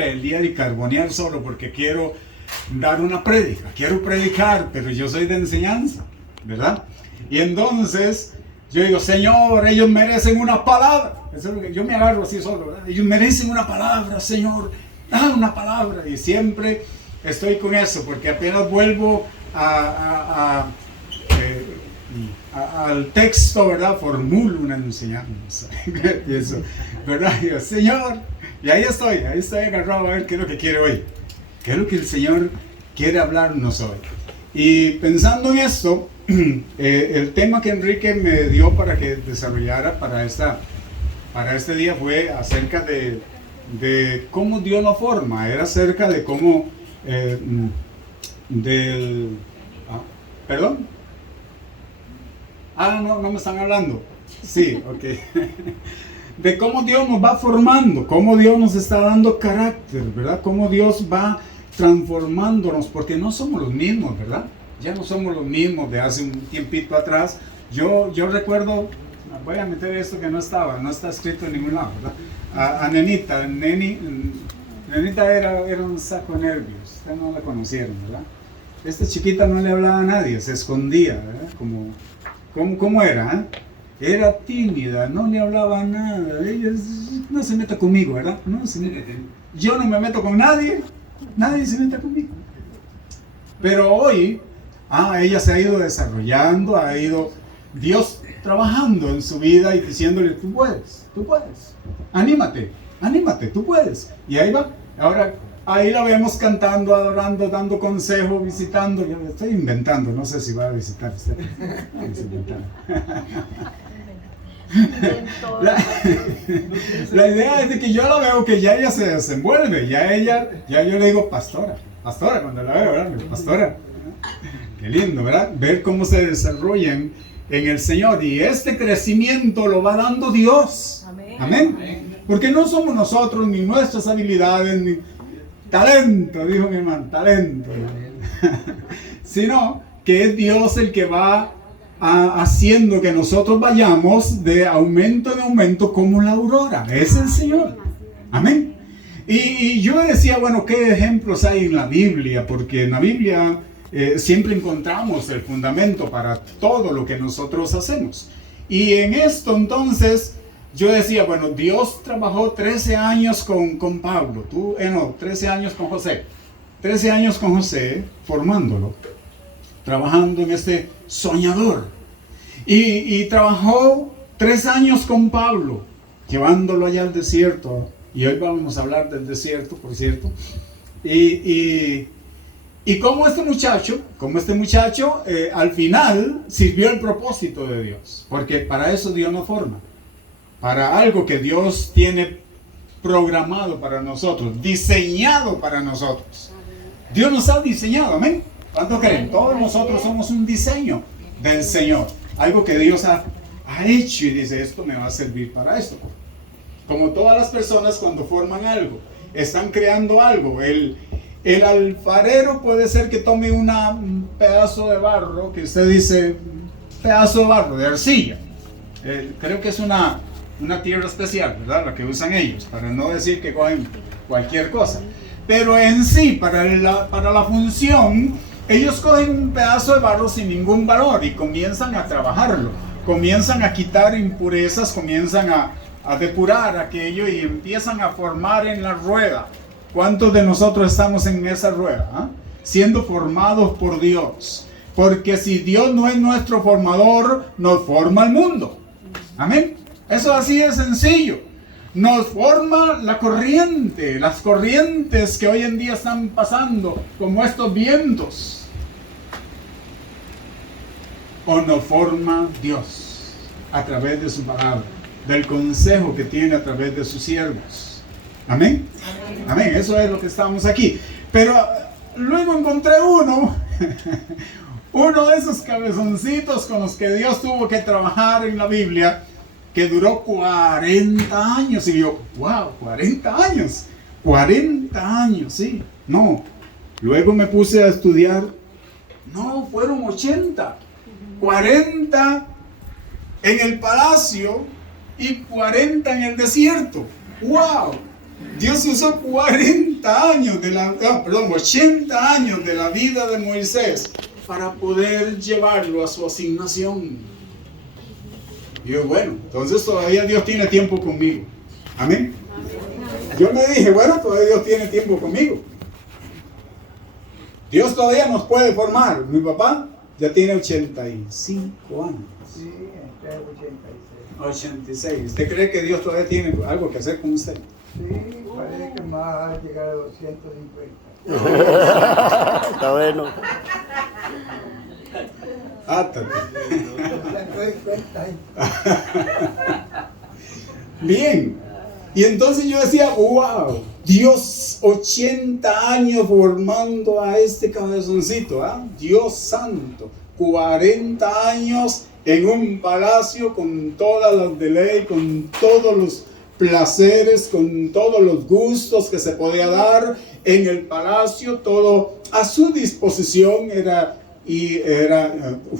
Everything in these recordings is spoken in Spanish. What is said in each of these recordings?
pelear y carbonear solo porque quiero dar una prédica, quiero predicar, pero yo soy de enseñanza, ¿verdad? Y entonces yo digo, Señor, ellos merecen una palabra. Eso es lo que yo me agarro así solo, ¿verdad? Ellos merecen una palabra, Señor, una palabra. Y siempre estoy con eso, porque apenas vuelvo al texto, ¿verdad? Formulo una enseñanza. Y eso, ¿verdad? Y yo, Señor, y ahí estoy agarrado a ver qué es lo que quiere hoy. ¿Qué es lo que el Señor quiere hablarnos hoy? Y pensando en esto, el tema que Enrique me dio para que desarrollara para este día fue acerca de cómo Dios nos forma. Era acerca de cómo ¿perdón? No me están hablando. Sí, ok. De cómo Dios nos va formando, cómo Dios nos está dando carácter, ¿verdad? Cómo Dios va transformándonos, porque no somos los mismos, ¿verdad? Ya no somos los mismos de hace un tiempito atrás. Yo recuerdo, voy a meter esto que no está escrito en ningún lado, ¿verdad? A Nenita, Nenita era un saco de nervios, ustedes no la conocieron, ¿verdad? Esta chiquita no le hablaba a nadie, se escondía, ¿verdad? ¿Cómo era? Era tímida, no le hablaba nada. Ella no se meta conmigo, ¿verdad? Yo no me meto con nadie se meta conmigo. Pero hoy, ella se ha ido desarrollando, ha ido Dios trabajando en su vida y diciéndole, tú puedes, anímate, tú puedes. Y ahí va. Ahora, ahí la vemos cantando, adorando, dando consejo, visitando. Yo estoy inventando, no sé si va a visitar usted. La idea es de que yo la veo que ya ella se desenvuelve, ya yo le digo pastora cuando la veo, ¿verdad? Pastora, qué lindo, ¿verdad? Ver cómo se desarrollan en el Señor, y este crecimiento lo va dando Dios. Amén. Porque no somos nosotros, ni nuestras habilidades, ni talento, dijo mi hermano, talento, sino que es Dios el que va haciendo que nosotros vayamos de aumento en aumento como la aurora. Es el Señor. Amén. Y yo decía, bueno, ¿qué ejemplos hay en la Biblia? Porque en la Biblia siempre encontramos el fundamento para todo lo que nosotros hacemos. Y en esto entonces yo decía, bueno, Dios trabajó 13 años con Pablo, 13 años con José. 13 años con José formándolo, trabajando en este soñador, y trabajó 3 años con Pablo, llevándolo allá al desierto, y hoy vamos a hablar del desierto, por cierto, y cómo este muchacho al final sirvió el propósito de Dios, porque para eso Dios nos forma, para algo que Dios tiene programado para nosotros, diseñado para nosotros. Dios nos ha diseñado, amén. ¿Cuánto creen? Todos nosotros somos un diseño del Señor. Algo que Dios ha hecho y dice, esto me va a servir para esto. Como todas las personas cuando forman algo, están creando algo. El alfarero puede ser que tome un pedazo de barro, que usted dice, pedazo de barro, de arcilla. Creo que es una tierra especial, ¿verdad? La que usan ellos, para no decir que cogen cualquier cosa. Pero en sí, para la función, ellos cogen un pedazo de barro sin ningún valor y comienzan a trabajarlo, comienzan a quitar impurezas, comienzan a depurar aquello y empiezan a formar en la rueda. ¿Cuántos de nosotros estamos en esa rueda? Siendo formados por Dios. Porque si Dios no es nuestro formador, nos forma el mundo. Amén. Eso así de sencillo. Nos forma la corriente, las corrientes que hoy en día están pasando, como estos vientos. O nos forma Dios a través de su palabra, del consejo que tiene a través de sus siervos. Amén. Amén. Eso es lo que estamos aquí. Pero luego encontré uno de esos cabezoncitos con los que Dios tuvo que trabajar en la Biblia, que duró 40 años. Y yo, wow, 40 años. 40 años, sí. No. Luego me puse a estudiar. No, fueron 80. 40 en el palacio y 40 en el desierto. Wow. Dios usó 40 80 años de la, 80 años de la vida de Moisés para poder llevarlo a su asignación. Y yo, bueno, entonces todavía Dios tiene tiempo conmigo. Amén. Yo me dije, bueno, todavía Dios tiene tiempo conmigo. Dios todavía nos puede formar. Mi papá ya tiene 85 años. Sí, está en 86. ¿Usted cree que Dios todavía tiene algo que hacer con usted? Sí, parece que más va a llegar a 250. Está bueno. Átate. 250. Bien. Y entonces yo decía, wow, Dios 80 años formando a este cabezoncito, ¿ah? Dios santo, 40 años en un palacio con todas las de ley, con todos los placeres, con todos los gustos que se podía dar en el palacio, todo a su disposición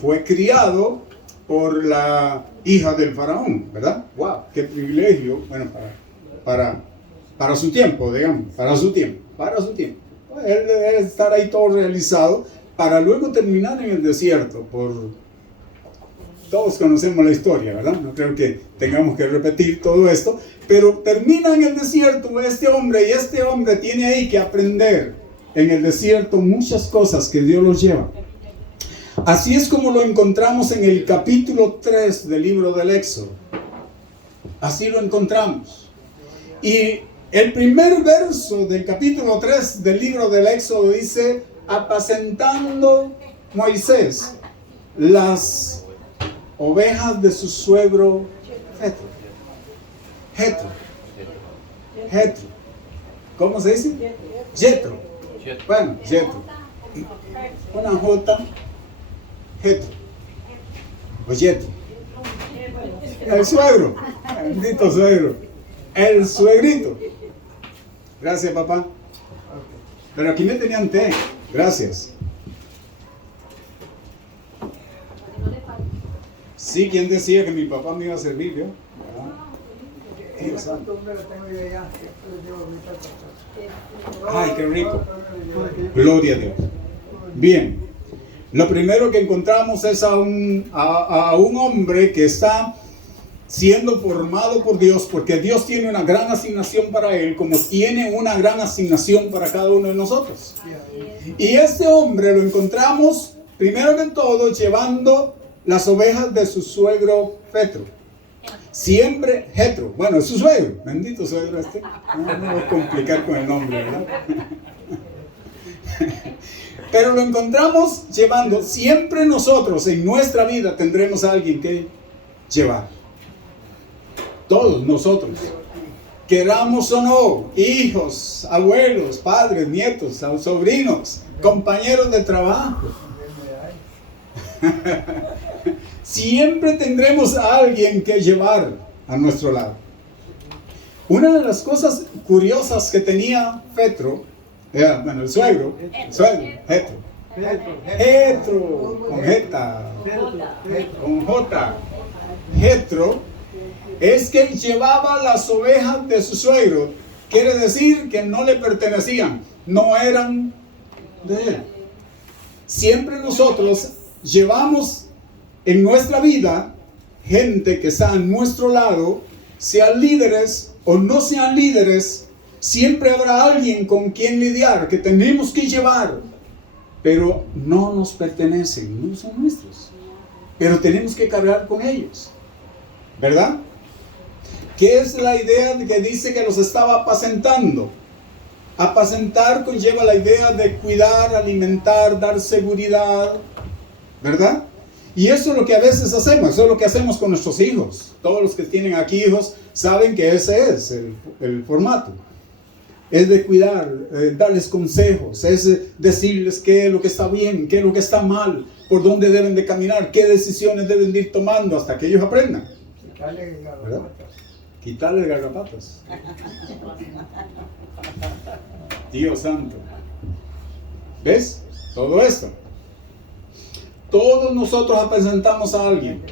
fue criado por la hija del faraón, ¿verdad? Wow, qué privilegio, bueno, para su tiempo, digamos, para su tiempo. Él debe estar ahí todo realizado para luego terminar en el desierto. Todos conocemos la historia, ¿verdad? No creo que tengamos que repetir todo esto, pero termina en el desierto este hombre, y este hombre tiene ahí que aprender en el desierto muchas cosas que Dios los lleva. Así es como lo encontramos en el capítulo 3 del libro del Éxodo. Así lo encontramos. Y el primer verso del capítulo 3 del libro del Éxodo dice: apacentando Moisés las ovejas de su suegro Jetro. ¿Cómo se dice? Jetro. Bueno, Jetro. Una J, Jetro. O Jetro. El suegro. Bendito suegro. El suegrito. Gracias, papá. Pero aquí me tenían té. Gracias. Sí, ¿quién decía que mi papá me iba a servir, yo? Esa costumbre la tengo yo allá. Ay, qué rico. Gloria a Dios. Bien. Lo primero que encontramos es a un hombre que está siendo formado por Dios, porque Dios tiene una gran asignación para él, como tiene una gran asignación para cada uno de nosotros. Y este hombre lo encontramos, primero que todo, llevando las ovejas de su suegro Jetro. Siempre Jetro, bueno, es su suegro, bendito suegro este. No voy a complicar con el nombre, ¿verdad? Pero lo encontramos llevando. Siempre nosotros en nuestra vida tendremos a alguien que llevar. Todos nosotros, queramos o no, hijos, abuelos, padres, nietos, sobrinos, compañeros de trabajo. Siempre tendremos a alguien que llevar a nuestro lado. Una de las cosas curiosas que tenía Jetro, el suegro, Jetro, con J, Jetro, es que llevaba las ovejas de su suegro. Quiere decir que no le pertenecían, no eran de él. Siempre nosotros llevamos en nuestra vida gente que está a nuestro lado, sean líderes o no sean líderes. Siempre habrá alguien con quien lidiar, que tenemos que llevar, pero no nos pertenecen, no son nuestros, pero tenemos que cargar con ellos, ¿verdad? ¿Qué es la idea de que dice que los estaba apacentando? Apacentar conlleva la idea de cuidar, alimentar, dar seguridad, ¿verdad? Y eso es lo que a veces hacemos, eso es lo que hacemos con nuestros hijos. Todos los que tienen aquí hijos saben que ese es el formato. Es de cuidar, darles consejos, es decirles qué es lo que está bien, qué es lo que está mal, por dónde deben de caminar, qué decisiones deben de ir tomando hasta que ellos aprendan. ¿Verdad? Quitarle garrapatas. Dios santo. ¿Ves? Todo esto. Todos nosotros representamos a alguien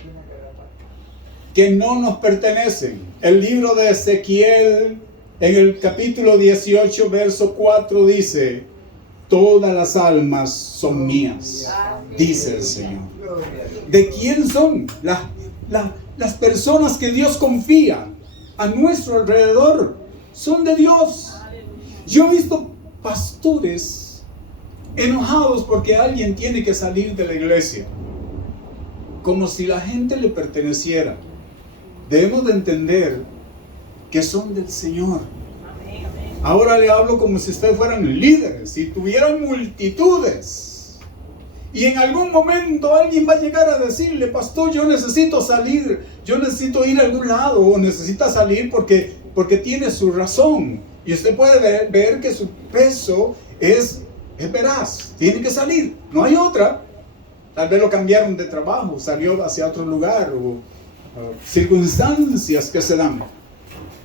que no nos pertenecen. El libro de Ezequiel En el capítulo 18, verso 4 dice: todas las almas son mías, dice el Señor. ¿De quién son? Las personas que Dios confía a nuestro alrededor son de Dios. Yo he visto pastores enojados porque alguien tiene que salir de la iglesia, como si la gente le perteneciera. Debemos de entender que son del Señor. Ahora le hablo como si ustedes fueran líderes y tuvieran multitudes. Y en algún momento alguien va a llegar a decirle: pastor, yo necesito salir, yo necesito ir a algún lado, o necesita salir porque tiene su razón. Y usted puede ver que su peso es veraz, tiene que salir, no hay otra. Tal vez lo cambiaron de trabajo, salió hacia otro lugar, o circunstancias que se dan.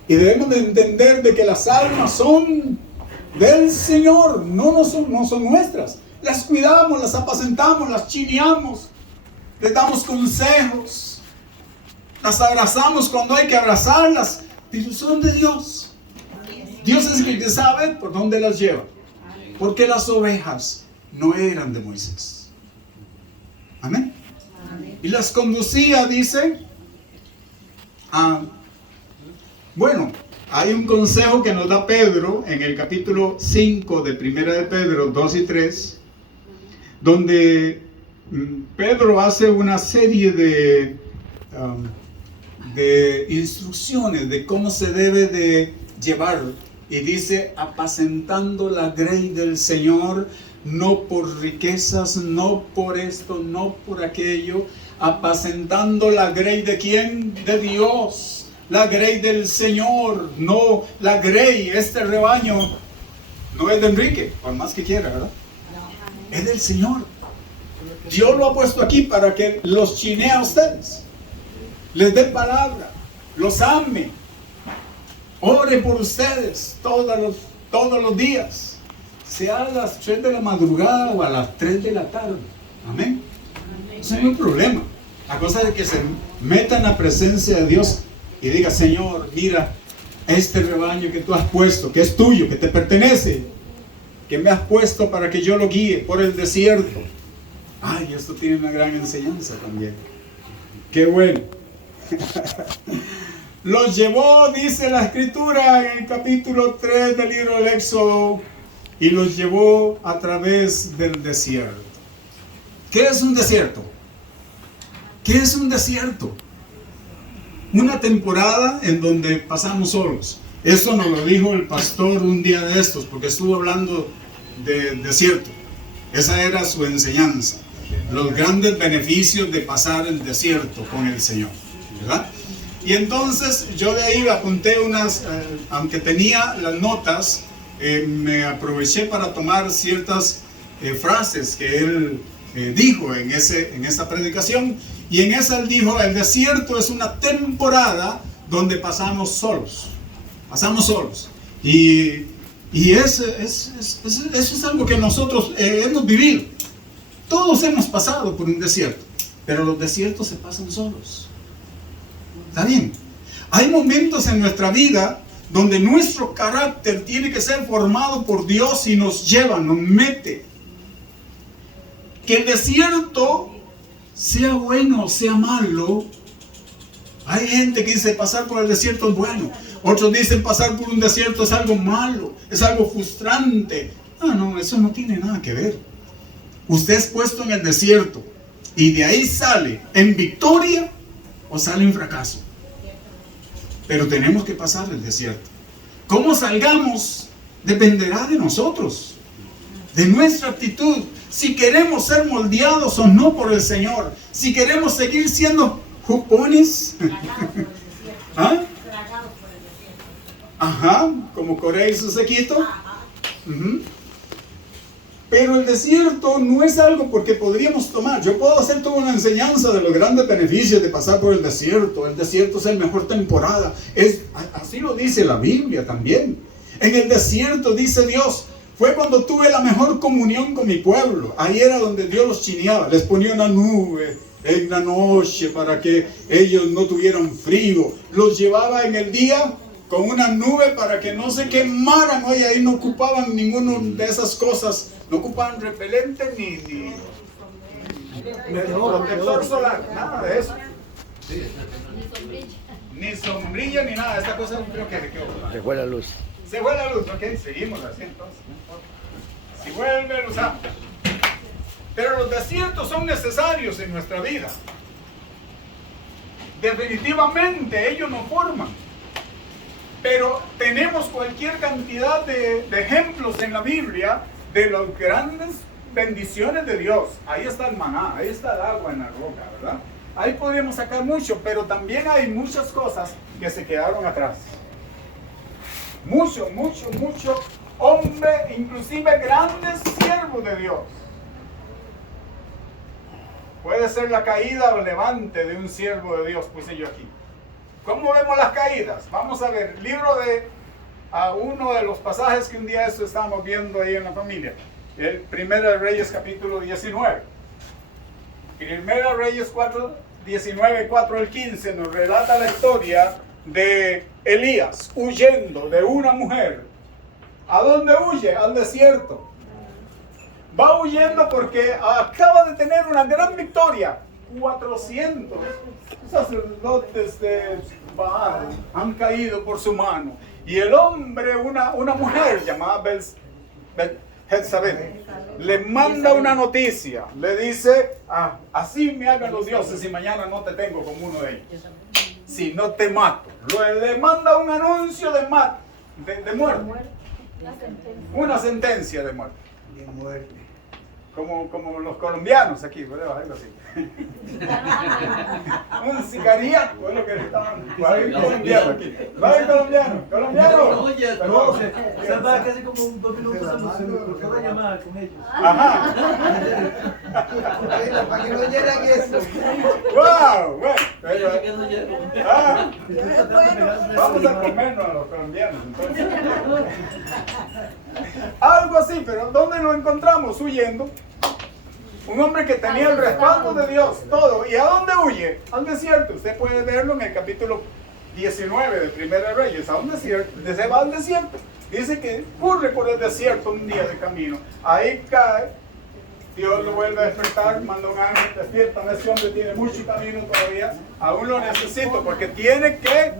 Y debemos de entender de que las almas son del Señor, no son nuestras. Las cuidamos, las apacentamos, las chineamos, les damos consejos, las abrazamos cuando hay que abrazarlas, pero son de Dios. Dios es el que sabe por dónde las lleva, porque las ovejas no eran de Moisés. Amén. Y las conducía, dice, bueno, hay un consejo que nos da Pedro en el capítulo 5 de Primera de Pedro 2 y 3, donde Pedro hace una serie de instrucciones de cómo se debe de llevar. Y dice: apacentando la grey del Señor, no por riquezas, no por esto, no por aquello. Apacentando la grey ¿de quién? De Dios. La grey del Señor, no la grey, este rebaño no es de Enrique, por más que quiera, ¿verdad? Es del Señor. Dios lo ha puesto aquí para que los chinee a ustedes, les dé palabra, los ame, ore por ustedes todos los días, sea a las 3 de la madrugada o a las 3 de la tarde. Amén. Eso no es un problema. La cosa es que se meta en la presencia de Dios y diga: Señor, mira este rebaño que tú has puesto, que es tuyo, que te pertenece, que me has puesto para que yo lo guíe por el desierto. Ay, esto tiene una gran enseñanza también. Qué bueno. Los llevó, dice la Escritura en el capítulo 3 del libro del Éxodo, y los llevó a través del desierto. ¿Qué es un desierto? ¿Qué es un desierto? Una temporada en donde pasamos solos. Eso nos lo dijo el pastor un día de estos, porque estuvo hablando de desierto. Esa era su enseñanza. Los grandes beneficios de pasar el desierto con el Señor, ¿verdad? Y entonces yo de ahí apunté unas, aunque tenía las notas, me aproveché para tomar ciertas frases que él dijo en esa predicación. Y en esa él dijo: el desierto es una temporada donde pasamos solos. Pasamos solos. Y eso es algo que nosotros hemos vivido. Todos hemos pasado por un desierto, pero los desiertos se pasan solos. ¿Está bien? Hay momentos en nuestra vida donde nuestro carácter tiene que ser formado por Dios y nos lleva, nos mete. Que el desierto, sea bueno o sea malo, hay gente que dice pasar por el desierto es bueno. Otros dicen pasar por un desierto es algo malo, es algo frustrante. No, eso no tiene nada que ver. Usted es puesto en el desierto y de ahí sale en victoria o sale en fracaso. Pero tenemos que pasar el desierto. ¿Cómo salgamos? Dependerá de nosotros, de nuestra actitud. Si queremos ser moldeados o no por el Señor, si queremos seguir siendo jupones, como Corea y su sequito. Pero el desierto no es algo porque podríamos tomar. Yo puedo hacer toda una enseñanza de los grandes beneficios de pasar por el desierto. El desierto es la mejor temporada. Así lo dice la Biblia también. En el desierto, dice Dios, fue cuando tuve la mejor comunión con mi pueblo. Ahí era donde Dios los chineaba. Les ponía una nube en la noche para que ellos no tuvieran frío. Los llevaba en el día con una nube para que no se quemaran. Oye, ahí no ocupaban ninguna de esas cosas, no ocupaban repelente ni protector solar, nada de eso. Ni sombrilla ni nada. Esta cosa creo que se fue la luz. Se fue la luz, ok, seguimos así entonces. Si vuelve a usar. Pero los desiertos son necesarios en nuestra vida. Definitivamente ellos nos forman. Pero tenemos cualquier cantidad de ejemplos en la Biblia de las grandes bendiciones de Dios. Ahí está el maná, ahí está el agua en la roca, ¿verdad? Ahí podemos sacar mucho, pero también hay muchas cosas que se quedaron atrás. Mucho hombre, inclusive grandes siervos de Dios. Puede ser la caída o levante de un siervo de Dios, puse yo aquí. ¿Cómo vemos las caídas? Vamos a ver, libro de uno de los pasajes que un día esto estábamos viendo ahí en la familia. El Primera de Reyes capítulo 19. Primera de Reyes 19, 4 al 15 nos relata la historia de Elías huyendo de una mujer. ¿A dónde huye? Al desierto. Va huyendo porque acaba de tener una gran victoria. 400 sacerdotes de Baal han caído por su mano. Y el hombre, una mujer llamada Jezabel, le manda una noticia. Le dice, así me hagan los dioses y mañana no te tengo como uno de ellos. Si no te mato. Le manda un anuncio de muerte. Una sentencia de muerte. De muerte. Como los colombianos aquí, ¿verdad? Algo así. Un sicariato es lo que estaban. Hay colombiano aquí. ¿Hay colombiano? ¿Colombiano? No, se va casi como 2 minutos, se me cortó la llamada con ellos. Ajá. Para que no llenen eso. ¡Wow! Vamos a comernos a los colombianos entonces. Algo así, pero ¿dónde lo encontramos? Huyendo. Un hombre que tenía el respaldo de Dios, todo. ¿Y a dónde huye? Al desierto. Usted puede verlo en el capítulo 19 de Primera de Reyes. A un desierto. Se va al desierto. Dice que corre por el desierto un día de camino. Ahí cae. Dios lo vuelve a despertar, manda un ángel, despierta. Ese hombre tiene mucho camino todavía. Aún lo necesito porque tiene que.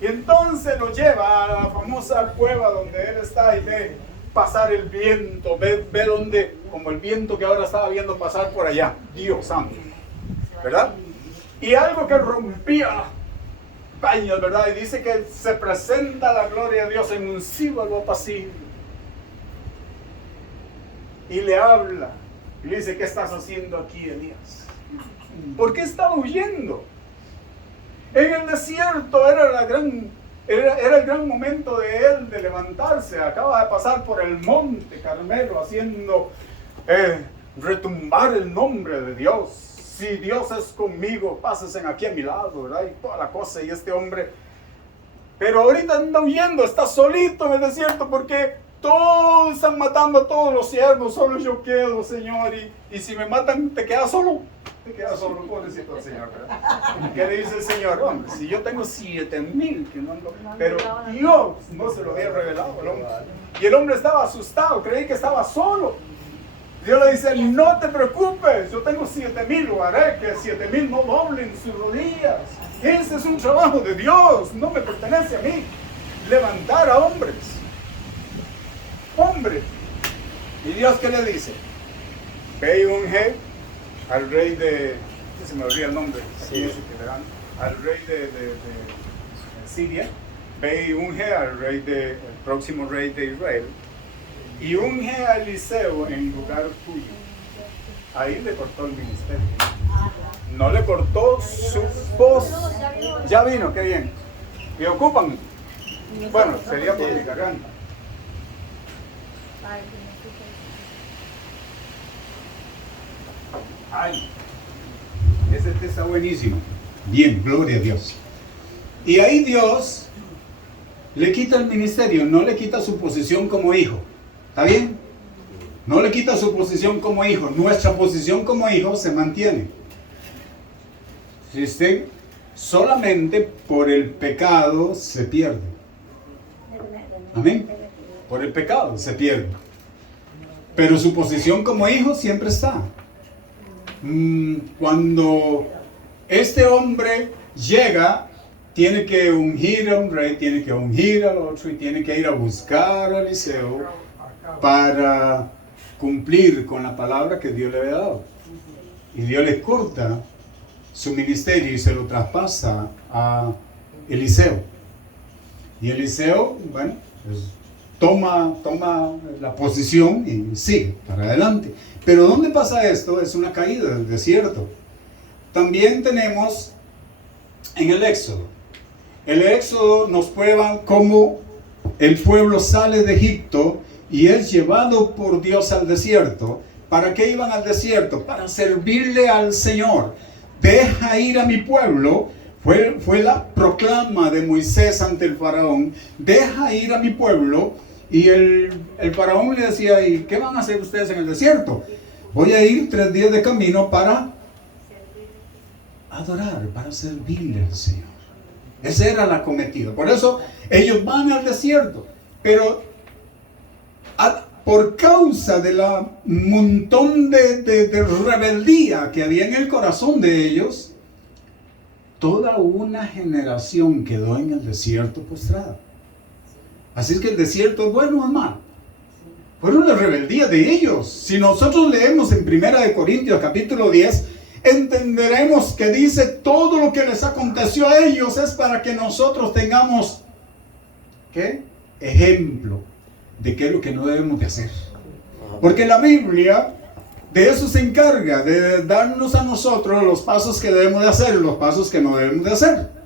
Y entonces lo lleva a la famosa cueva donde él está y ve pasar el viento, ve donde, como el viento que ahora estaba viendo pasar por allá, Dios santo, ¿verdad? Y algo que rompía paños, ¿verdad? Y dice que se presenta la gloria de Dios en un cíbalo apacible. Y le habla, y le dice, ¿qué estás haciendo aquí, Elías? ¿Por qué estaba huyendo? En el desierto era el gran momento de él de levantarse. Acaba de pasar por el monte Carmelo haciendo retumbar el nombre de Dios. Si Dios es conmigo, pásense aquí a mi lado, ¿verdad? Y toda la cosa. Y este hombre, pero ahorita anda huyendo, está solito en el desierto porque todos están matando a todos los siervos, solo yo quedo, Señor. Y si me matan, te quedas solo. Te quedas solo, pobrecito el Señor, ¿verdad? ¿Qué le dice el Señor? Hombre, si yo tengo 7,000 que no ando, pero Dios no se lo había revelado al hombre. Y el hombre estaba asustado, creí que estaba solo. Dios le dice, no te preocupes, yo tengo 7,000, lo haré, que 7,000 no doblen sus rodillas. Ese es un trabajo de Dios, no me pertenece a mí. Levantar a hombres. Hombres. ¿Y Dios qué le dice? Ve y unge al rey de, se me olvida el nombre, sí. Al rey de Siria, ve y unge al rey el próximo rey de Israel, y unge a Eliseo en lugar tuyo. Ahí le cortó el ministerio. No le cortó su voz. Ya vino, qué bien. ¿Y ocupan? Bueno, sería por mi garganta. Ay, ese té está buenísimo. Bien, gloria a Dios. Y ahí Dios le quita el ministerio, no le quita su posición como hijo. ¿Está bien? No le quita su posición como hijo. Nuestra posición como hijo se mantiene. Si usted solamente por el pecado se pierde. Amén. Por el pecado se pierde. Pero su posición como hijo siempre está. Cuando este hombre llega, tiene que ungir a un rey, tiene que ungir al otro y tiene que ir a buscar a Eliseo para cumplir con la palabra que Dios le había dado. Y Dios le corta su ministerio y se lo traspasa a Eliseo. Y Eliseo, bueno, pues, toma la posición y sigue para adelante. Pero ¿dónde pasa esto? Es una caída del desierto. También tenemos en el Éxodo. El Éxodo nos prueba cómo el pueblo sale de Egipto y es llevado por Dios al desierto. ¿Para qué iban al desierto? Para servirle al Señor. Deja ir a mi pueblo. Fue la proclama de Moisés ante el faraón. Deja ir a mi pueblo. Y el faraón le decía, ¿y qué van a hacer ustedes en el desierto? Voy a ir 3 días de camino para adorar, para servirle al Señor. Esa era la cometida. Por eso ellos van al desierto. Pero por causa de la montón de rebeldía que había en el corazón de ellos, toda una generación quedó en el desierto postrada. Así es que el desierto es bueno o es malo. Fueron la rebeldía de ellos. Si nosotros leemos en 1 Corintios capítulo 10, entenderemos que dice todo lo que les aconteció a ellos es para que nosotros tengamos ¿qué? Ejemplo de qué es lo que no debemos de hacer. Porque la Biblia de eso se encarga, de darnos a nosotros los pasos que debemos de hacer y los pasos que no debemos de hacer.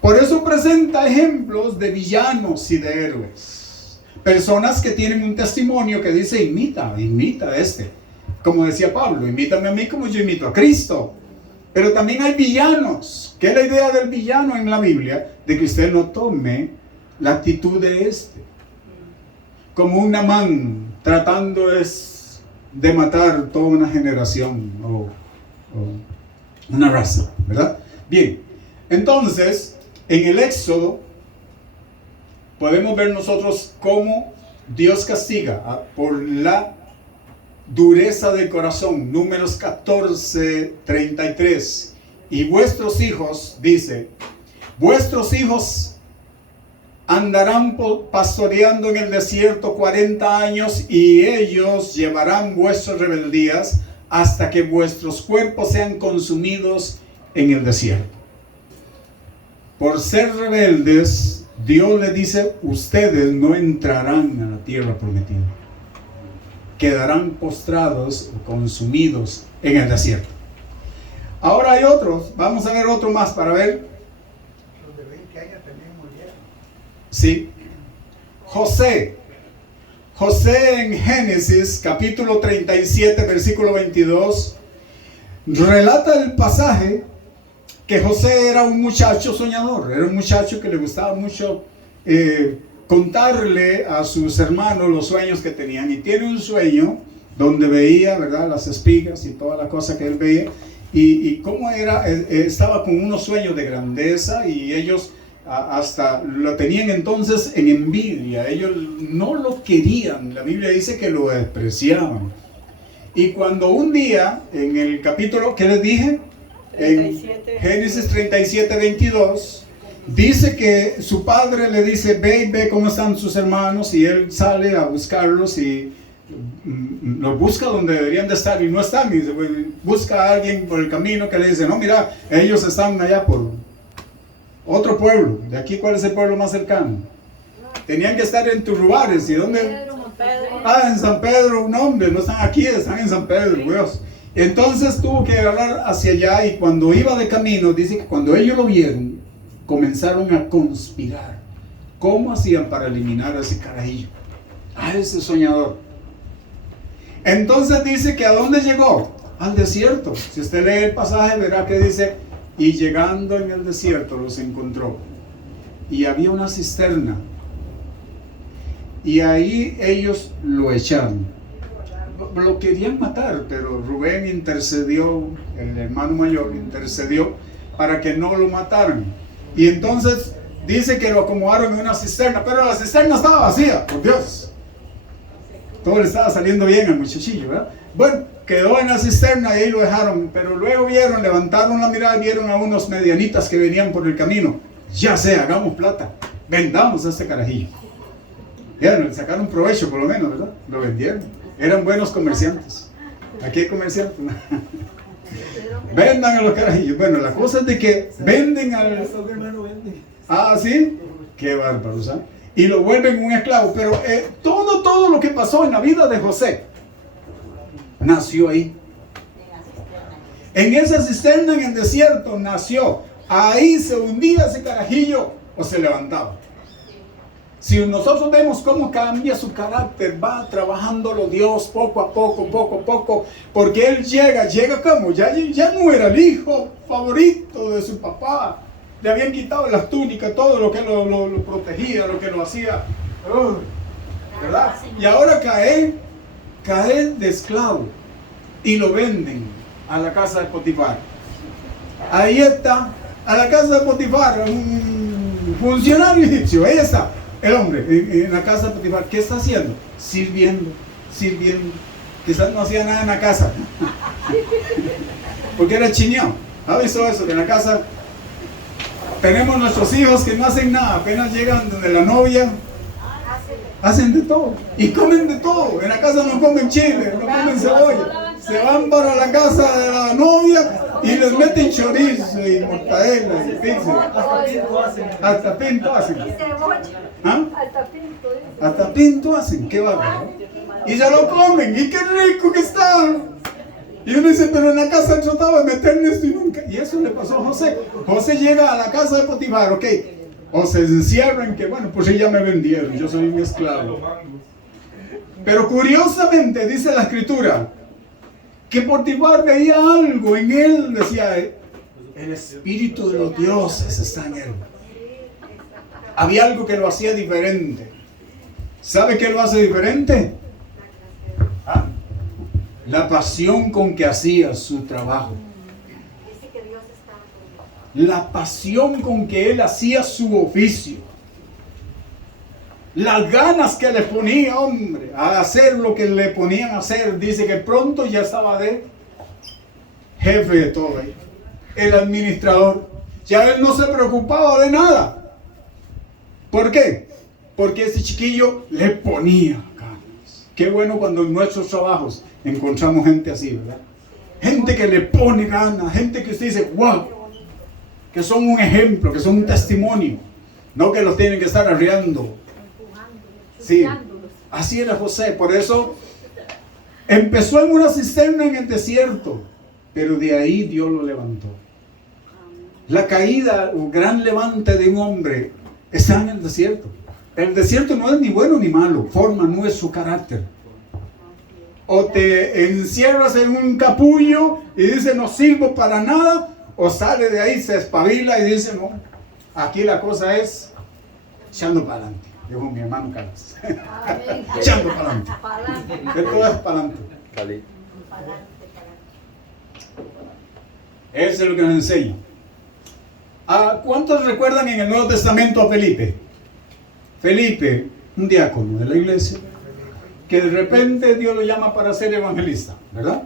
Por eso presenta ejemplos de villanos y de héroes. Personas que tienen un testimonio que dice, imita a este. Como decía Pablo, imítame a mí como yo imito a Cristo. Pero también hay villanos. ¿Qué es la idea del villano en la Biblia? De que usted no tome la actitud de este. Como un Naamán tratando de matar toda una generación o una raza, ¿verdad? Bien, entonces, en el Éxodo podemos ver nosotros cómo Dios castiga por la dureza del corazón. Números 14:33. Y vuestros hijos, dice, vuestros hijos andarán pastoreando en el desierto 40 años y ellos llevarán vuestras rebeldías hasta que vuestros cuerpos sean consumidos en el desierto. Por ser rebeldes, Dios le dice, ustedes no entrarán a la tierra prometida. Quedarán postrados o consumidos en el desierto. Ahora hay otros, vamos a ver otro más para ver. Los de 20 años también murieron. Sí. José en Génesis capítulo 37 versículo 22 relata el pasaje que José era un muchacho soñador, era un muchacho que le gustaba mucho contarle a sus hermanos los sueños que tenían, y tiene un sueño donde veía, ¿verdad?, las espigas y toda la cosa que él veía, y cómo era, estaba con unos sueños de grandeza, y ellos hasta lo tenían entonces en envidia, ellos no lo querían, la Biblia dice que lo despreciaban. Y cuando un día, en el capítulo, ¿qué les dije? 37. En Génesis 37, 22, dice que su padre le dice, ve cómo están sus hermanos, y él sale a buscarlos y los busca donde deberían de estar y no están, y busca a alguien por el camino que le dice, no, mira, ellos están allá por otro pueblo, de aquí, ¿cuál es el pueblo más cercano? Tenían que estar en tus lugares, ¿y dónde? En San Pedro, un hombre, no están aquí, están en San Pedro, Dios. Entonces tuvo que agarrar hacia allá, y cuando iba de camino, dice que cuando ellos lo vieron, comenzaron a conspirar. ¿Cómo hacían para eliminar a ese carajillo? A ese soñador. Entonces dice que ¿a dónde llegó? Al desierto. Si usted lee el pasaje, verá que dice, y llegando en el desierto los encontró. Y había una cisterna. Y ahí ellos lo echaron. Lo querían matar, pero Rubén intercedió, el hermano mayor intercedió para que no lo mataran. Y entonces dice que lo acomodaron en una cisterna, pero la cisterna estaba vacía, por Dios. Todo le estaba saliendo bien al muchachillo, ¿verdad? Bueno, quedó en la cisterna y ahí lo dejaron, pero luego vieron, levantaron la mirada y vieron a unos medianitas que venían por el camino. Ya sé, hagamos plata, vendamos a este carajillo. Ya, le sacaron provecho por lo menos, ¿verdad? Lo vendieron. Eran buenos comerciantes. Aquí hay comerciantes. Vendan a los carajillos. Bueno, la cosa es de que venden al... Ah, ¿sí? Qué bárbaro, ¿sabes? Y lo vuelven un esclavo. Pero todo lo que pasó en la vida de José nació ahí. En esa cisterna en el desierto nació. Ahí se hundía ese carajillo o se levantaba. Si nosotros vemos cómo cambia su carácter, va trabajándolo Dios poco a poco, porque él llega como, ya no era el hijo favorito de su papá. Le habían quitado las túnicas, todo lo que lo protegía, lo que lo hacía, ¿verdad? Y ahora cae de esclavo y lo venden a la casa de Potifar. Ahí está, a la casa de Potifar, un funcionario egipcio, ahí está. El hombre en la casa de Potifar, ¿qué está haciendo? Sirviendo. Quizás no hacía nada en la casa. Porque era chineado. ¿Ha visto eso? Que en la casa tenemos nuestros hijos que no hacen nada. Apenas llegan de la novia, hacen de todo. Y comen de todo. En la casa no comen chile, no comen cebolla. Se van para la casa de la novia y les meten chorizo y mortadela y pizza. Hasta pinto hacen. ¿Ah? Hasta pinto hacen, qué bárbaro. Y se lo comen, y qué rico que está. Y uno dice, pero en la casa yo trataba de meterme esto y nunca. Y eso le pasó a José. José llega a la casa de Potifar, ok. O se encierran que, bueno, pues ya me vendieron, yo soy un esclavo. Pero curiosamente dice la escritura que Potifar veía algo en él, decía, el espíritu de los dioses está en él. Había algo que lo hacía diferente. ¿Sabe qué lo hace diferente? ¿Ah? La pasión con que hacía su trabajo. La pasión con que él hacía su oficio. Las ganas que le ponía, hombre, a hacer lo que le ponían a hacer. Dice que pronto ya estaba de jefe de todo ahí. El administrador. Ya él no se preocupaba de nada. ¿Por qué? Porque ese chiquillo le ponía ganas. Qué bueno cuando en nuestros trabajos encontramos gente así, ¿verdad? Gente que le pone ganas, gente que usted dice, wow, que son un ejemplo, que son un testimonio. No que los tienen que estar arriando. Sí, así era José. Por eso empezó en una cisterna en el desierto, pero de ahí Dios lo levantó. La caída, un gran levante de un hombre está en el desierto. El desierto no es ni bueno ni malo, forma nuestro carácter. O te encierras en un capullo y dice no sirvo para nada, o sale de ahí, se espabila y dice no, aquí la cosa es echando para adelante, dijo mi hermano Carlos. Echando para adelante. De todo es para adelante. Eso es lo que nos enseña. ¿Cuántos recuerdan en el Nuevo Testamento a Felipe? Felipe, un diácono de la iglesia, que de repente Dios lo llama para ser evangelista, ¿verdad?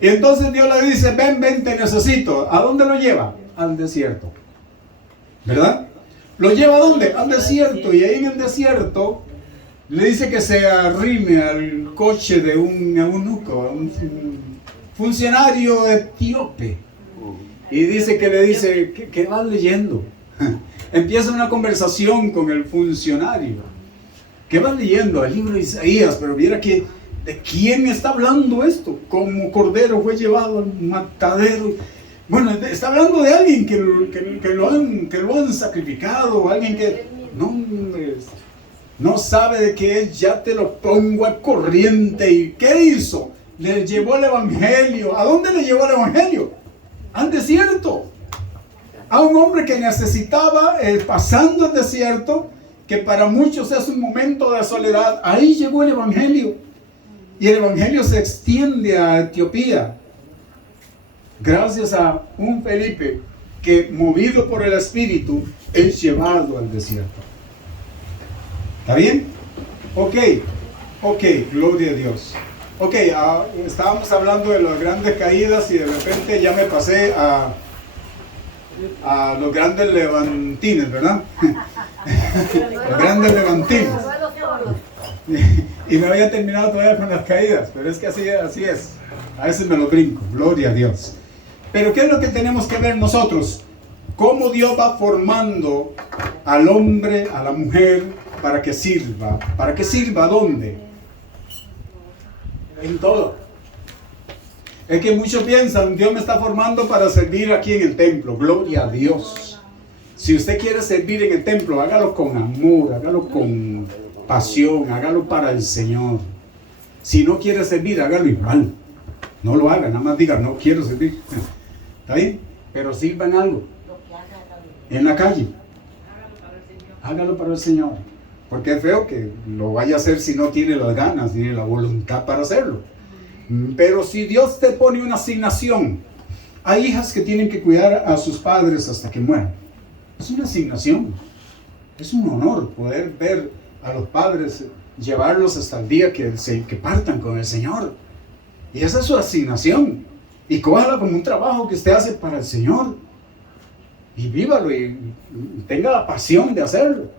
Y entonces Dios le dice, ven, te necesito. ¿A dónde lo lleva? Al desierto, ¿verdad? ¿Lo lleva a dónde? Al desierto. Y ahí en el desierto le dice que se arrime al coche de un eunuco, un funcionario etíope. Y dice que le dice, ¿qué vas leyendo? Empieza una conversación con el funcionario. ¿Qué vas leyendo? El libro de Isaías, pero viera que ¿de quién está hablando esto? Como cordero fue llevado al matadero. Bueno, está hablando de alguien que lo han sacrificado, alguien que no sabe de qué es, ya te lo pongo a corriente. ¿Y qué hizo? Le llevó el evangelio. ¿A dónde le llevó el evangelio? Al desierto. A un hombre que necesitaba, pasando el desierto, que para muchos es un momento de soledad, ahí llegó el evangelio. Y el evangelio se extiende a Etiopía. Gracias a un Felipe que movido por el Espíritu es llevado al desierto. ¿Está bien? Ok, gloria a Dios. Ok, estábamos hablando de las grandes caídas y de repente ya me pasé a los grandes levantines, ¿verdad? Los grandes levantines. Y no había terminado todavía con las caídas, pero es que así es. A veces me lo brinco, gloria a Dios. Pero ¿qué es lo que tenemos que ver nosotros? Cómo Dios va formando al hombre, a la mujer, para que sirva. ¿Para que sirva dónde? En todo. Es que muchos piensan, Dios me está formando para servir aquí en el templo. Gloria a Dios. Si usted quiere servir en el templo, hágalo con amor, hágalo con pasión, hágalo para el Señor. Si no quiere servir, hágalo igual. No lo haga, nada más diga, no quiero servir. ¿Está bien? Pero sirvan algo. En la calle. Hágalo para el Señor. Porque es feo que lo vaya a hacer si no tiene las ganas ni la voluntad para hacerlo. Pero si Dios te pone una asignación, hay hijas que tienen que cuidar a sus padres hasta que mueran. Es una asignación. Es un honor poder ver a los padres, llevarlos hasta el día que partan con el Señor. Y esa es su asignación. Y cójala como un trabajo que usted hace para el Señor. Y vívalo y tenga la pasión de hacerlo.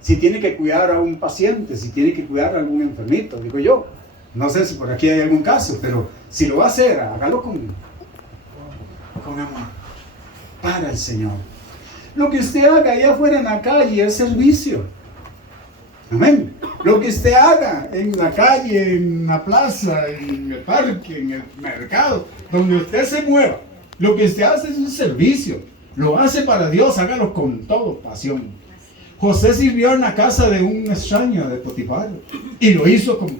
Si tiene que cuidar a un paciente, si tiene que cuidar a algún enfermito, digo yo. No sé si por aquí hay algún caso, pero si lo va a hacer, hágalo con amor. Para el Señor. Lo que usted haga allá afuera en la calle es servicio. Amén. Lo que usted haga en la calle, en la plaza, en el parque, en el mercado, donde usted se mueva, lo que usted hace es un servicio. Lo hace para Dios, hágalo con todo pasión. José sirvió en la casa de un extraño de Potifar y lo hizo como...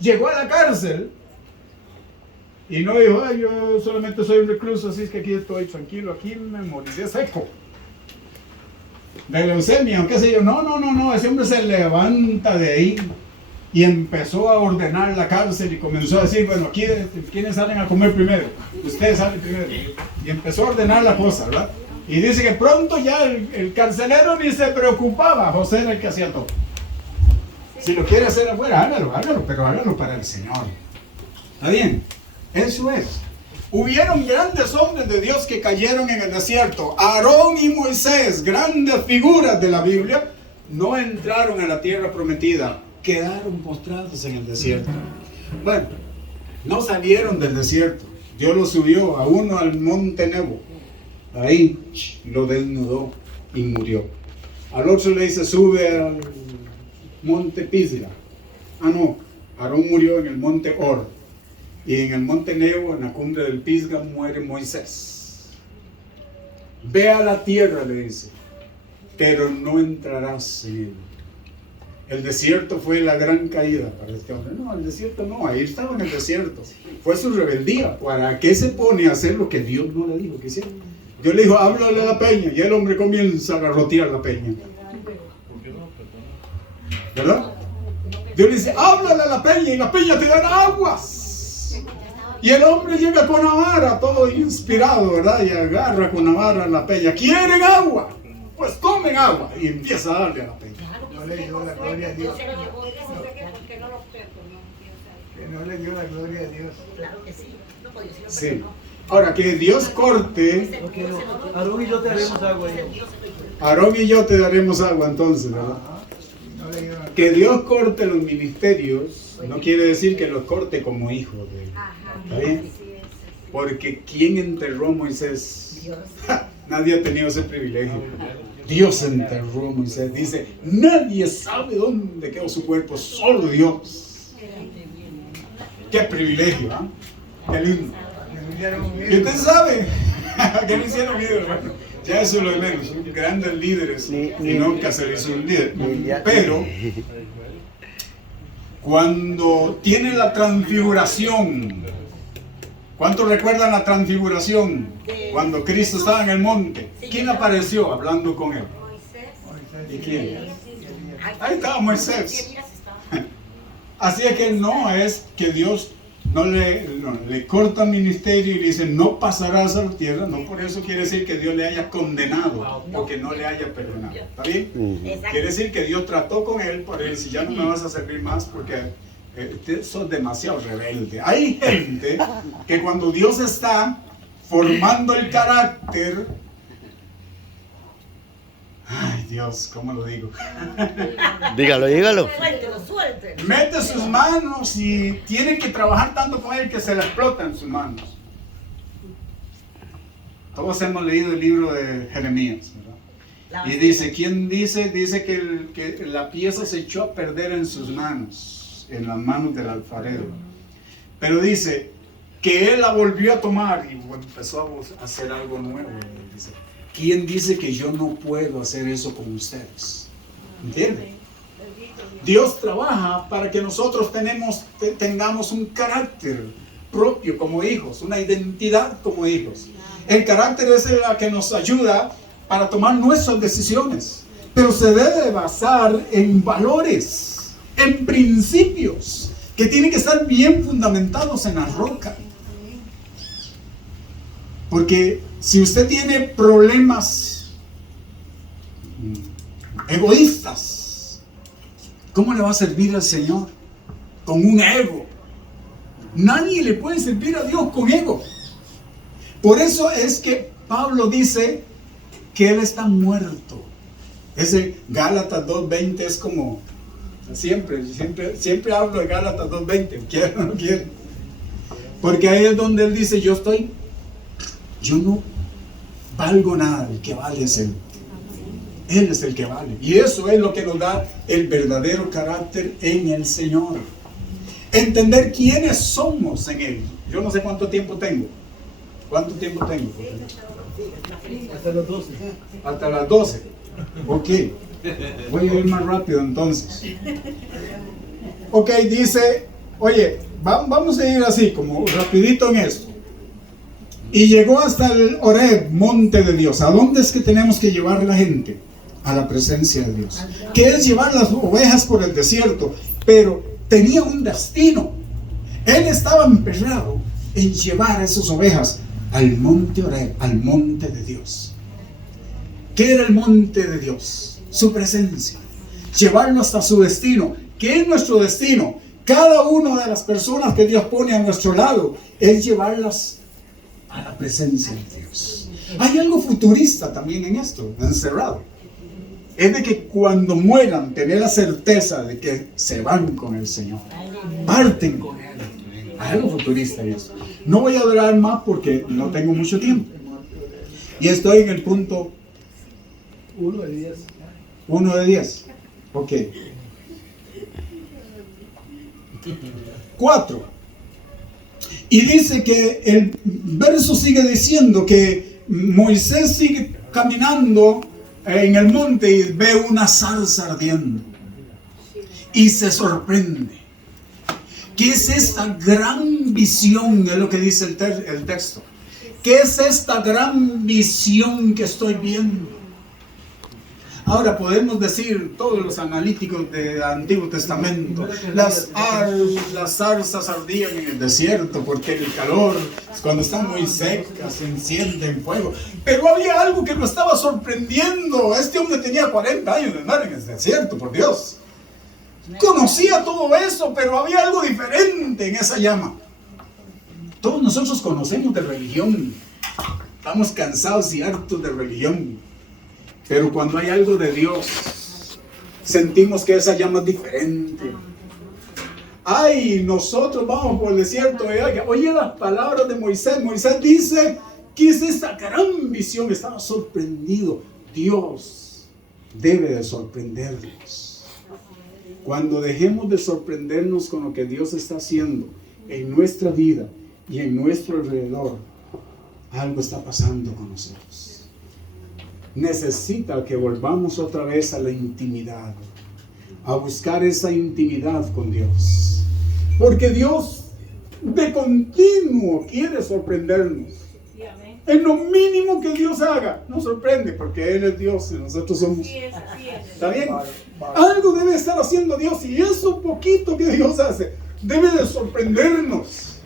Llegó a la cárcel y no dijo, ay, yo solamente soy un recluso, así es que aquí estoy tranquilo, aquí me moriré seco de leucemia o qué sé yo. No, ese hombre se levanta de ahí y empezó a ordenar la cárcel y comenzó a decir, bueno, aquí, ¿quiénes salen a comer primero? Ustedes salen primero. Y empezó a ordenar la cosa, ¿verdad? Y dice que pronto ya el carcelero ni se preocupaba, José era el que hacía todo. Si lo quiere hacer afuera, hágalo, pero hágalo para el Señor. ¿Está bien? Eso es. Hubieron grandes hombres de Dios que cayeron en el desierto. Aarón y Moisés, grandes figuras de la Biblia, no entraron a la tierra prometida. Quedaron postrados en el desierto. Bueno, no salieron del desierto. Dios los subió a uno al monte Nebo. Ahí lo desnudó y murió. Al otro le dice, sube al monte Pisga. No, Aarón murió en el monte Hor. Y en el monte Nebo, en la cumbre del Pisga, muere Moisés. Ve a la tierra, le dice, pero no entrarás en él. El desierto fue la gran caída para este hombre. No, el desierto no, ahí estaba en el desierto. Fue su rebeldía. ¿Para qué se pone a hacer lo que Dios no le dijo que hiciera? Dios le dijo, háblale a la peña, y el hombre comienza a garrotear la peña. ¿Verdad? Dios le dice, háblale a la peña, y la peña te dará aguas. Y el hombre llega con la vara, todo inspirado, ¿verdad? Y agarra con la vara a la peña. ¿Quieren agua? Pues tomen agua. Y empieza a darle a la peña. No le dio la gloria a Dios. Que no le dio la gloria a Dios. Claro que sí. Sí. Ahora, que Dios corte. Aarón y yo te haremos agua. Aarón y yo te daremos agua entonces, ¿verdad? No le dio la... Que Dios corte los ministerios no quiere decir que los corte como hijo de él. ¿Está bien? Porque ¿quién enterró a Moisés? Nadie ha tenido ese privilegio. Dios enterró a Moisés. Dice, nadie sabe dónde quedó su cuerpo, solo Dios. Qué privilegio, ¿ah? Qué lindo. Y usted sabe que no hicieron video, hermano. Ya eso es lo de menos. Son grandes líderes y nunca se les hizo un líder. Pero cuando tiene la transfiguración, ¿cuántos recuerdan la transfiguración? Cuando Cristo estaba en el monte, ¿quién apareció hablando con él? ¿Y quién? Ahí estaba Moisés. Así es que no es que Dios le corta el ministerio y le dice, no pasarás a la tierra. No por eso quiere decir que Dios le haya condenado, porque no le haya perdonado. ¿Está bien? Quiere decir que Dios trató con él, por él, si ya no me vas a servir más, porque sos demasiado rebelde. Hay gente que cuando Dios está formando el carácter, ay Dios, ¿cómo lo digo? Dígalo. Mete sus manos y tiene que trabajar tanto con él que se le explotan sus manos. Todos hemos leído el libro de Jeremías, ¿verdad? Y dice, ¿quién dice? Dice que la pieza se echó a perder en sus manos, en las manos del alfarero. Pero dice que él la volvió a tomar y empezó a hacer algo nuevo. Dice, ¿quién dice que yo no puedo hacer eso con ustedes? ¿Entienden? Dios trabaja para que nosotros tengamos un carácter propio como hijos, una identidad como hijos. El carácter es el que nos ayuda para tomar nuestras decisiones, pero se debe basar en valores, en principios que tienen que estar bien fundamentados en la roca. Porque si usted tiene problemas egoístas, ¿cómo le va a servir al Señor? Con un ego. Nadie le puede servir a Dios con ego. Por eso es que Pablo dice que Él está muerto. Ese Gálatas 2:20 es como, siempre hablo de Gálatas 2:20, quiero o no quiero. Porque ahí es donde Él dice, yo no valgo nada, el que vale es Él. Él es el que vale. Y eso es lo que nos da el verdadero carácter en el Señor. Entender quiénes somos en Él. Yo no sé cuánto tiempo tengo. ¿Cuánto tiempo tengo? Hasta las 12. Hasta las 12. Ok. Voy a ir más rápido entonces. Ok, dice, oye, vamos a ir así, como rapidito en esto. Y llegó hasta el Horeb, monte de Dios. ¿A dónde es que tenemos que llevar la gente? A la presencia de Dios. Que es llevar las ovejas por el desierto. Pero tenía un destino. Él estaba empeñado en llevar a esas ovejas al monte Horeb, al monte de Dios. ¿Qué era el monte de Dios? Su presencia. Llevarlo hasta su destino. ¿Qué es nuestro destino? Cada una de las personas que Dios pone a nuestro lado es llevarlas a la presencia de Dios. Hay algo futurista también en esto, encerrado. Es de que cuando mueran, tener la certeza de que se van con el Señor. Parten con Él. Hay algo futurista en eso. No voy a durar más porque no tengo mucho tiempo. Y estoy en el punto 1 de 10. 1 de 10. Ok. 4. Y dice que el verso sigue diciendo que Moisés sigue caminando en el monte y ve una zarza ardiendo. Y se sorprende. ¿Qué es esta gran visión? Es lo que dice el texto. ¿Qué es esta gran visión que estoy viendo? Ahora podemos decir, todos los analíticos del Antiguo Testamento, las zarzas ardían en el desierto porque el calor, cuando están muy secas, se enciende en fuego. Pero había algo que lo estaba sorprendiendo. Este hombre tenía 40 años de andar en el desierto, por Dios. Conocía todo eso, pero había algo diferente en esa llama. Todos nosotros conocemos de religión. Estamos cansados y hartos de religión. Pero cuando hay algo de Dios, sentimos que esa llama es diferente. Ay, nosotros vamos por el desierto. Oye las palabras de Moisés. Moisés dice, ¿qué es esta gran visión? Estaba sorprendido. Dios debe de sorprendernos. Cuando dejemos de sorprendernos con lo que Dios está haciendo en nuestra vida y en nuestro alrededor, algo está pasando con nosotros. Necesita que volvamos otra vez a la intimidad, a buscar esa intimidad con Dios, porque Dios de continuo quiere sorprendernos. En lo mínimo que Dios haga, nos sorprende, porque Él es Dios y nosotros somos. ¿Está bien? Algo debe estar haciendo Dios, y eso poquito que Dios hace debe de sorprendernos.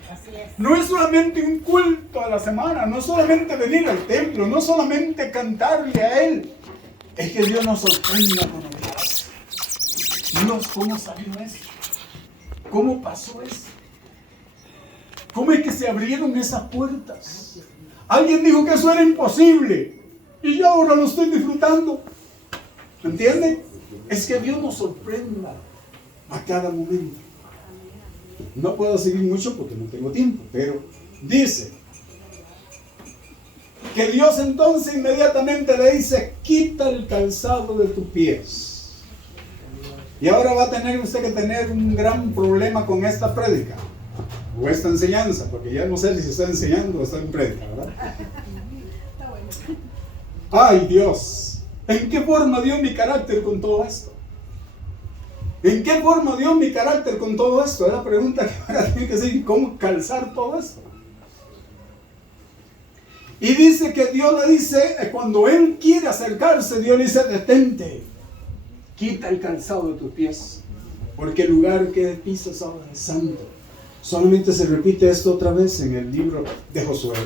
No es solamente un culto a la semana, no es solamente venir al templo, no es solamente cantarle a Él. Es que Dios nos sorprenda con lo que hace. Dios, ¿cómo salió eso? ¿Cómo pasó eso? ¿Cómo es que se abrieron esas puertas? Alguien dijo que eso era imposible y yo ahora lo estoy disfrutando. ¿Entienden? Es que Dios nos sorprenda a cada momento. No puedo seguir mucho porque no tengo tiempo, pero dice que Dios entonces inmediatamente le dice: quita el calzado de tus pies. Y ahora va a tener usted que tener un gran problema con esta prédica o esta enseñanza, porque ya no sé si está enseñando o está en prédica, ¿verdad? Ay, Dios, ¿en qué forma dio mi carácter con todo esto? ¿En qué forma dio mi carácter con todo esto? Es la pregunta que ahora tiene que ser: ¿cómo calzar todo esto? Y dice que Dios le dice, cuando Él quiere acercarse, Dios le dice: detente, quita el calzado de tus pies, porque el lugar que pisas ahora es santo. Solamente se repite esto otra vez en el libro de Josué.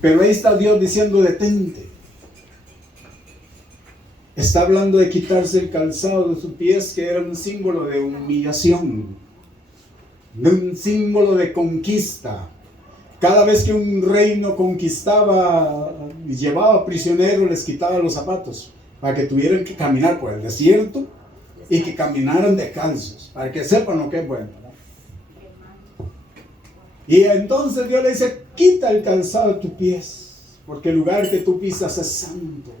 Pero ahí está Dios diciendo: detente. Está hablando de quitarse el calzado de sus pies, que era un símbolo de humillación, de un símbolo de conquista. Cada vez que un reino conquistaba y llevaba prisioneros, les quitaba los zapatos para que tuvieran que caminar por el desierto y que caminaran descalzos, para que sepan lo que es bueno, ¿verdad? Y entonces Dios le dice: quita el calzado de tus pies, porque el lugar que tú pisas es santo.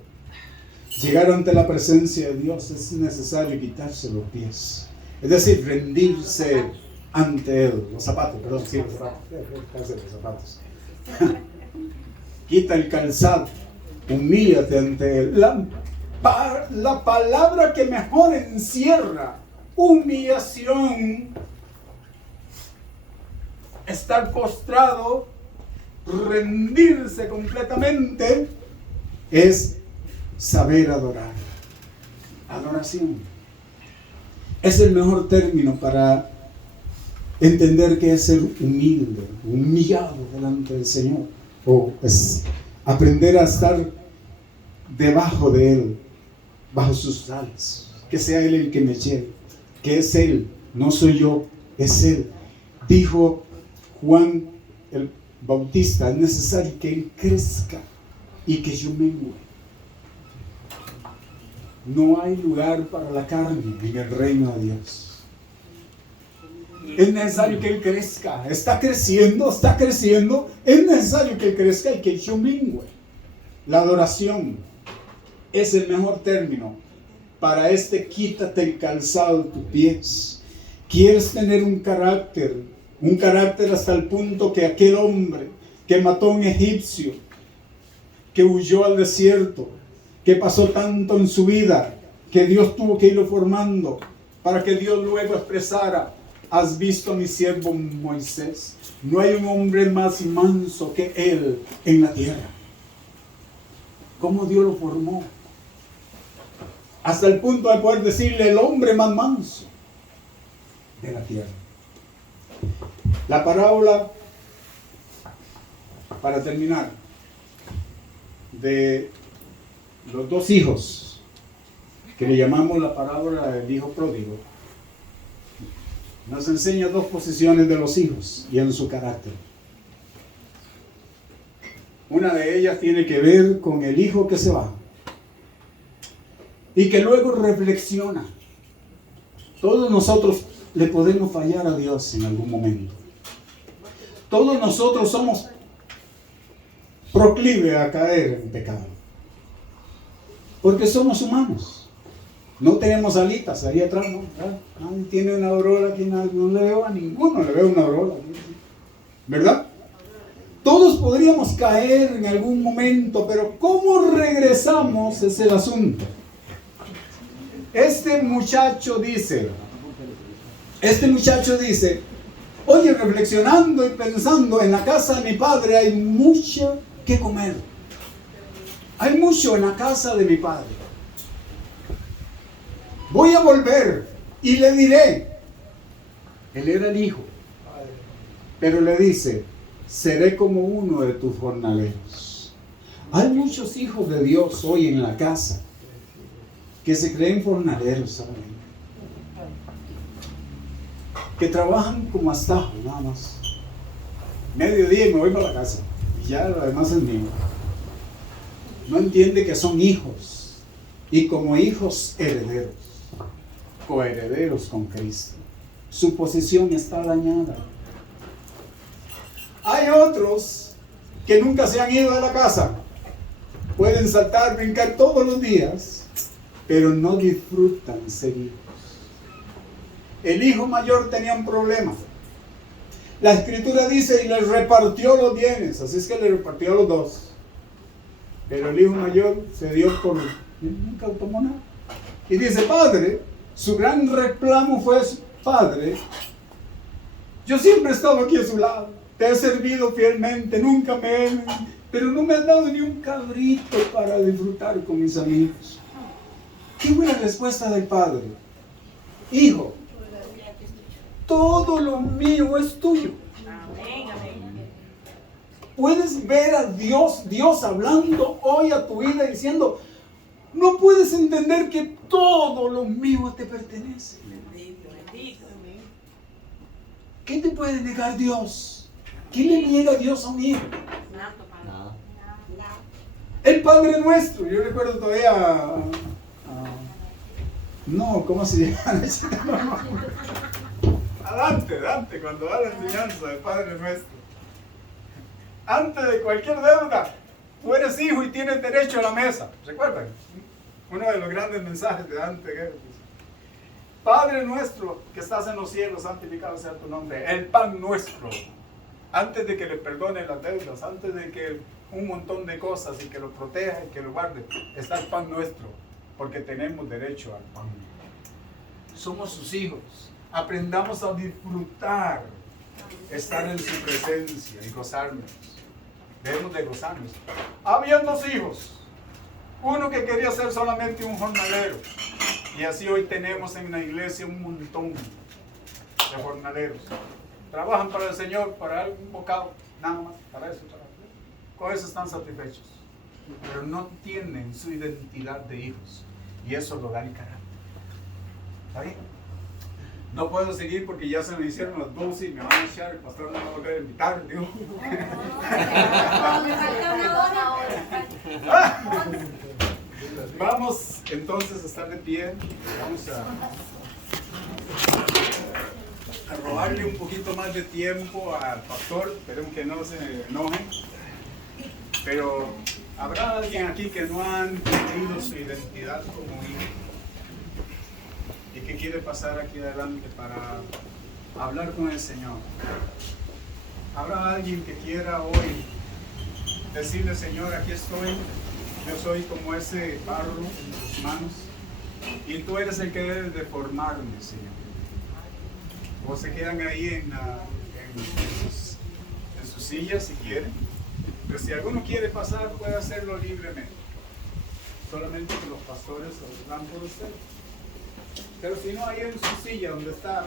Llegar ante la presencia de Dios es necesario quitarse los pies, es decir, rendirse ante Él. Los zapatos, perdón, sí, los zapatos. Quita el calzado, humíllate ante Él. La palabra que mejor encierra humillación, estar postrado, rendirse completamente, es saber adorar. Adoración es el mejor término para entender que es ser humilde, humillado delante del Señor, o es aprender a estar debajo de Él, bajo sus alas, que sea Él el que me lleve, que es Él, no soy yo, es Él. Dijo Juan el Bautista: es necesario que Él crezca y que yo mengue. No hay lugar para la carne en el reino de Dios. Es necesario que Él crezca. Está creciendo. Es necesario que Él crezca y que yo mengue. La adoración es el mejor término para quítate el calzado de tus pies. Quieres tener un carácter hasta el punto que aquel hombre que mató a un egipcio, que huyó al desierto, que pasó tanto en su vida, que Dios tuvo que irlo formando para que Dios luego expresara: has visto a mi siervo Moisés, no hay un hombre más manso que él en la tierra. ¿Cómo Dios lo formó? Hasta el punto de poder decirle: el hombre más manso de la tierra. La parábola, para terminar, de los dos hijos, que le llamamos la parábola del hijo pródigo, nos enseña dos posiciones de los hijos y en su carácter. Una de ellas tiene que ver con el hijo que se va y que luego reflexiona. Todos nosotros le podemos fallar a Dios en algún momento. Todos nosotros somos proclives a caer en pecado, porque somos humanos. No tenemos alitas ahí atrás, ¿no? Nadie tiene una aurora aquí, no le veo a ninguno, le veo una aurora, ¿verdad? Todos podríamos caer en algún momento, pero ¿cómo regresamos? Es el asunto. Este muchacho dice, oye, reflexionando y pensando, en la casa de mi padre hay mucho que comer. Hay mucho en la casa de mi padre. Voy a volver y le diré. Él era el hijo. Pero le dice, seré como uno de tus jornaleros. Hay muchos hijos de Dios hoy en la casa que se creen jornaleros solamente, que trabajan como hasta nada más. Mediodía y me voy para la casa y ya lo demás es mío. No entiende que son hijos y como hijos herederos, coherederos con Cristo. Su posición está dañada. Hay otros que nunca se han ido de la casa. Pueden saltar, brincar todos los días, pero no disfrutan ser hijos. El hijo mayor tenía un problema. La escritura dice, y les repartió los bienes, así es que le repartió a los dos. Pero el hijo mayor se dio por... nunca tomó nada. Y dice, padre, su gran reclamo fue, padre, yo siempre he estado aquí a su lado, te he servido fielmente, nunca pero no me has dado ni un cabrito para disfrutar con mis amigos. ¿Qué buena respuesta del padre? Hijo, todo lo mío es tuyo. Puedes ver a Dios hablando hoy a tu vida diciendo, no puedes entender que todo lo mío te pertenece. ¿Qué te puede negar Dios? ¿Qué le niega Dios a un hijo? El Padre Nuestro. Yo recuerdo todavía no, ¿cómo se llama? Dante, cuando da la enseñanza del Padre Nuestro. Antes de cualquier deuda, tú eres hijo y tienes derecho a la mesa. ¿Recuerdan? Uno de los grandes mensajes de Dante. Padre nuestro que estás en los cielos, santificado sea tu nombre. El pan nuestro. Antes de que le perdone las deudas, antes de que un montón de cosas y que lo proteja y que lo guarde, está el pan nuestro, porque tenemos derecho al pan. Somos sus hijos. Aprendamos a disfrutar, estar en su presencia y gozarnos. Debemos de gozarnos. Habían dos hijos. Uno que quería ser solamente un jornalero. Y así hoy tenemos en la iglesia un montón de jornaleros. Trabajan para el Señor, para un bocado, nada más, para eso trabajan. Con eso están satisfechos. Pero no tienen su identidad de hijos. Y eso lo da el carácter. ¿Está bien? No puedo seguir porque ya se me hicieron las 12 y me van a echar, el pastor no me va a volver a invitar, digo. Vamos entonces a estar de pie, vamos a robarle un poquito más de tiempo al pastor, esperemos que no se enoje, pero habrá alguien aquí que no ha entendido su identidad como hijo y que quiere pasar aquí adelante para hablar con el Señor. Habrá alguien que quiera hoy decirle, Señor, aquí estoy, yo soy como ese barro en tus manos y tú eres el que debes de formarme, Señor. O se quedan ahí en sus sillas si quieren, pero si alguno quiere pasar puede hacerlo libremente, solamente que los pastores os dan por usted. Pero si no, ahí en su silla donde está